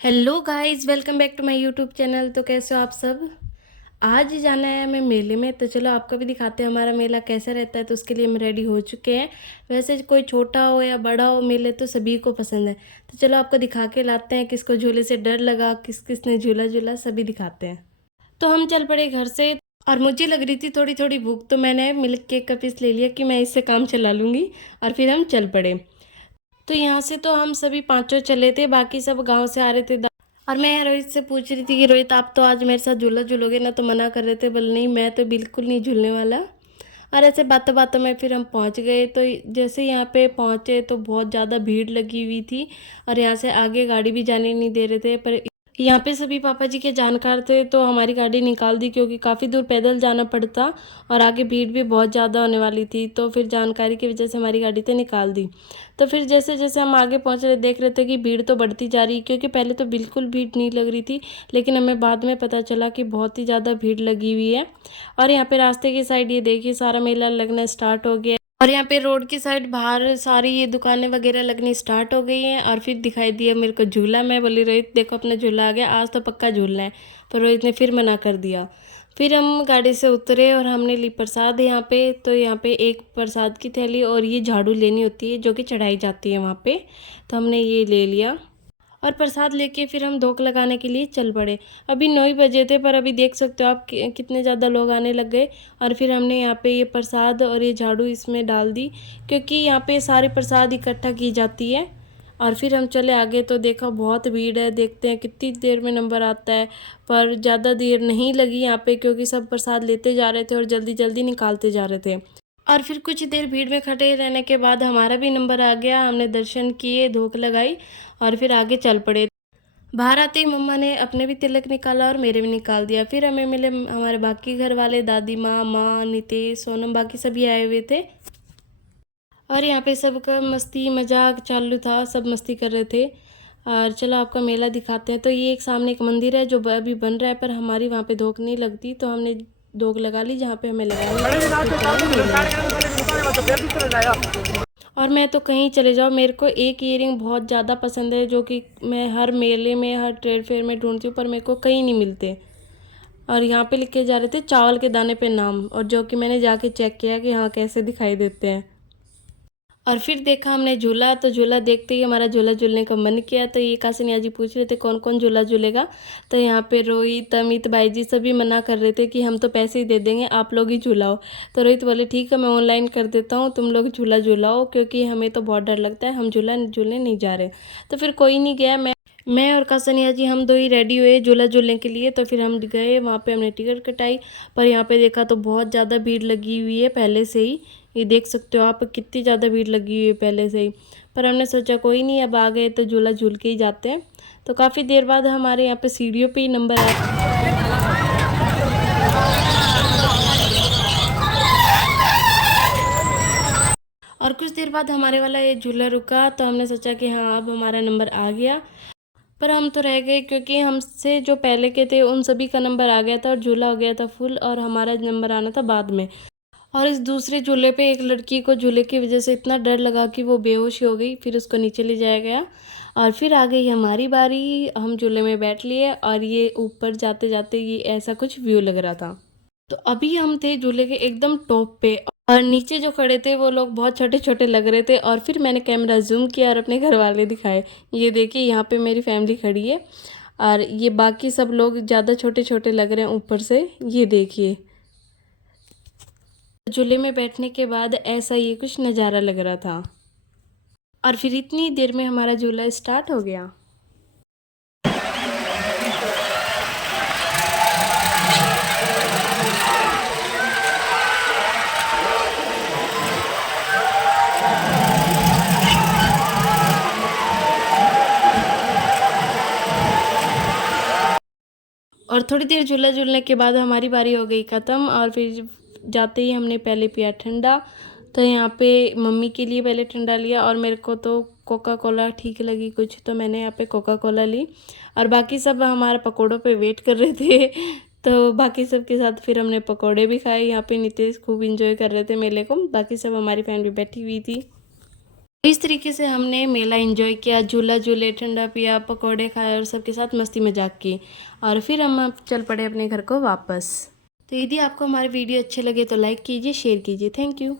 Hello guys, welcome back to my YouTube channel. तो कैसे हो आप सब। आज जाना है हमें मेले में, तो चलो आपको भी दिखाते हैं हमारा मेला कैसा रहता है। तो उसके लिए हम रेडी हो चुके हैं। वैसे कोई छोटा हो या बड़ा हो, मेले तो सभी को पसंद है। तो चलो आपको दिखा के लाते हैं, किसको झूले से डर लगा, किस किसने झूला झूला, सभी दिखाते हैं। तो हम चल पड़े घर से। और मुझे लग रही थी थोड़ी थोड़ी भूख, तो मैंने मिल्क केक का पीस ले लिया कि मैं इससे काम चला लूँगी। और फिर हम चल पड़े। तो यहाँ से तो हम सभी पांचों चले थे, बाकी सब गांव से आ रहे थे। और मैं रोहित से पूछ रही थी कि रोहित आप तो आज मेरे साथ झूला झूलोगे ना, तो मना कर रहे थे, बोले नहीं मैं तो बिल्कुल नहीं झूलने वाला। और ऐसे बातों बातों में फिर हम पहुंच गए। तो जैसे यहाँ पे पहुंचे तो बहुत ज़्यादा भीड़ लगी हुई थी। और यहाँ से आगे गाड़ी भी जाने नहीं दे रहे थे। पर यहाँ पे सभी पापा जी के जानकार थे, तो हमारी गाड़ी निकाल दी, क्योंकि काफ़ी दूर पैदल जाना पड़ता और आगे भीड़ भी बहुत ज़्यादा होने वाली थी। तो फिर जानकारी की वजह से हमारी गाड़ी तो निकाल दी। तो फिर जैसे जैसे हम आगे पहुँच रहे, देख रहे थे कि भीड़ तो बढ़ती जा रही, क्योंकि पहले तो बिल्कुल भीड़ नहीं लग रही थी, लेकिन हमें बाद में पता चला कि बहुत ही ज़्यादा भीड़ लगी हुई है। और यहाँ पे रास्ते की साइड ये देखिए सारा मेला लगना स्टार्ट हो गया। और यहाँ पे रोड की साइड बाहर सारी ये दुकानें वगैरह लगनी स्टार्ट हो गई हैं। और फिर दिखाई दिया मेरे को झूला। मैं बोली रोहित देखो अपना झूला आ गया, आज तो पक्का झूलना है। पर रोहित ने फिर मना कर दिया। फिर हम गाड़ी से उतरे और हमने ली प्रसाद यहाँ पे। तो यहाँ पे एक प्रसाद की थैली और ये झाड़ू लेनी होती है जो कि चढ़ाई जाती है वहाँ पे। तो हमने ये ले लिया और प्रसाद लेके फिर हम धोख लगाने के लिए चल पड़े। अभी 9 ही बजे थे, पर अभी देख सकते हो आप कितने ज़्यादा लोग आने लग गए। और फिर हमने यहाँ पे ये प्रसाद और ये झाड़ू इसमें डाल दी, क्योंकि यहाँ पे सारे प्रसाद इकट्ठा की जाती है। और फिर हम चले आगे, तो देखा बहुत भीड़ है, देखते हैं कितनी देर में नंबर आता है। पर ज़्यादा देर नहीं लगी यहाँ पे, क्योंकि सब प्रसाद लेते जा रहे थे और जल्दी जल्दी निकालते जा रहे थे। और फिर कुछ देर भीड़ में खड़े रहने के बाद हमारा भी नंबर आ गया। हमने दर्शन किए, धूप लगाई और फिर आगे चल पड़े। बाहर आते ही मम्मा ने अपने भी तिलक निकाला और मेरे भी निकाल दिया। फिर हमें मिले हमारे बाकी घर वाले, दादी माँ, माँ, नितेश, सोनम, बाकी सभी आए हुए थे। और यहाँ पे सबका मस्ती मजाक चालू था, सब मस्ती कर रहे थे। और चलो आपका मेला दिखाते हैं। तो ये एक सामने एक मंदिर है जो अभी बन रहा है, पर हमारी वहाँ पे धोख नहीं लगती, तो हमने धोख लगा ली जहाँ पे हमें लगानी है। और मैं तो कहीं चले जाओ, मेरे को एक ईयरिंग बहुत ज़्यादा पसंद है, जो कि मैं हर मेले में हर ट्रेड फेयर में ढूंढती हूँ, पर मेरे को कहीं नहीं मिलते। और यहाँ पे लिखे जा रहे थे चावल के दाने पे नाम, और जो कि मैंने जाके चेक किया कि हाँ कैसे दिखाई देते हैं। और फिर देखा हमने झूला, तो झूला देखते ही हमारा झूला झूलने का मन किया। तो ये कासिनिया जी पूछ रहे थे कौन कौन झूला झूलेगा। तो यहाँ पे रोहित, अमित, भाई जी सभी मना कर रहे थे कि हम तो पैसे ही दे देंगे, आप लोग ही झूलाओ। तो रोहित बोले ठीक है मैं ऑनलाइन कर देता हूँ, तुम लोग झूला झूलाओ, क्योंकि हमें तो बहुत डर लगता है, हम झूला झूलने नहीं जा रहे। तो फिर कोई नहीं गया। मैं और कासनिया जी हम दो ही रेडी हुए झूला झूलने के लिए। तो फिर हम गए वहाँ पे, हमने टिकट कटाई। पर यहाँ पे देखा तो बहुत ज़्यादा भीड़ लगी हुई है पहले से ही। ये देख सकते हो आप कितनी ज़्यादा भीड़ लगी हुई है पहले से ही। पर हमने सोचा कोई नहीं, अब आ गए तो झूला झूल के ही जाते हैं। तो काफ़ी देर बाद हमारे यहाँ पे सीढ़ियों पे ही नंबर आया। और कुछ देर बाद हमारे वाला ये झूला रुका, तो हमने सोचा कि हाँ अब हमारा नंबर आ गया। पर हम तो रह गए, क्योंकि हमसे जो पहले के थे उन सभी का नंबर आ गया था और झूला हो गया था फुल, और हमारा नंबर आना था बाद में। और इस दूसरे झूले पे एक लड़की को झूले की वजह से इतना डर लगा कि वो बेहोश हो गई। फिर उसको नीचे ले जाया गया और फिर आ गई हमारी बारी। हम झूले में बैठ लिए और ये ऊपर जाते जाते ये ऐसा कुछ व्यू लग रहा था। तो अभी हम थे झूले के एकदम टॉप पे, और नीचे जो खड़े थे वो लोग बहुत छोटे छोटे लग रहे थे। और फिर मैंने कैमरा जूम किया और अपने घर वाले दिखाए। ये देखिए यहाँ पे मेरी फैमिली खड़ी है, और ये बाकी सब लोग ज़्यादा छोटे छोटे लग रहे हैं ऊपर से। ये देखिए झूले में बैठने के बाद ऐसा ये कुछ नज़ारा लग रहा था। और फिर इतनी देर में हमारा झूला स्टार्ट हो गया। और थोड़ी देर झूला झूलने के बाद हमारी बारी हो गई ख़त्म। और फिर जाते ही हमने पहले पिया ठंडा। तो यहाँ पे मम्मी के लिए पहले ठंडा लिया, और मेरे को तो कोका कोला ठीक लगी कुछ, तो मैंने यहाँ पे कोका कोला ली। और बाकी सब हमारे पकौड़ों पे वेट कर रहे थे। तो बाकी सब के साथ फिर हमने पकौड़े भी खाए। यहाँ पे नितेश खूब इंजॉय कर रहे थे मेले को, बाकी सब हमारी फैमिली बैठी हुई थी। इस तरीके से हमने मेला एंजॉय किया, झूला झूले, ठंडा पिया, पकौड़े खाए और सबके साथ मस्ती मजाक की और फिर हम चल पड़े अपने घर को वापस। तो यदि आपको हमारे वीडियो अच्छे लगे तो लाइक कीजिए, शेयर कीजिए। Thank you.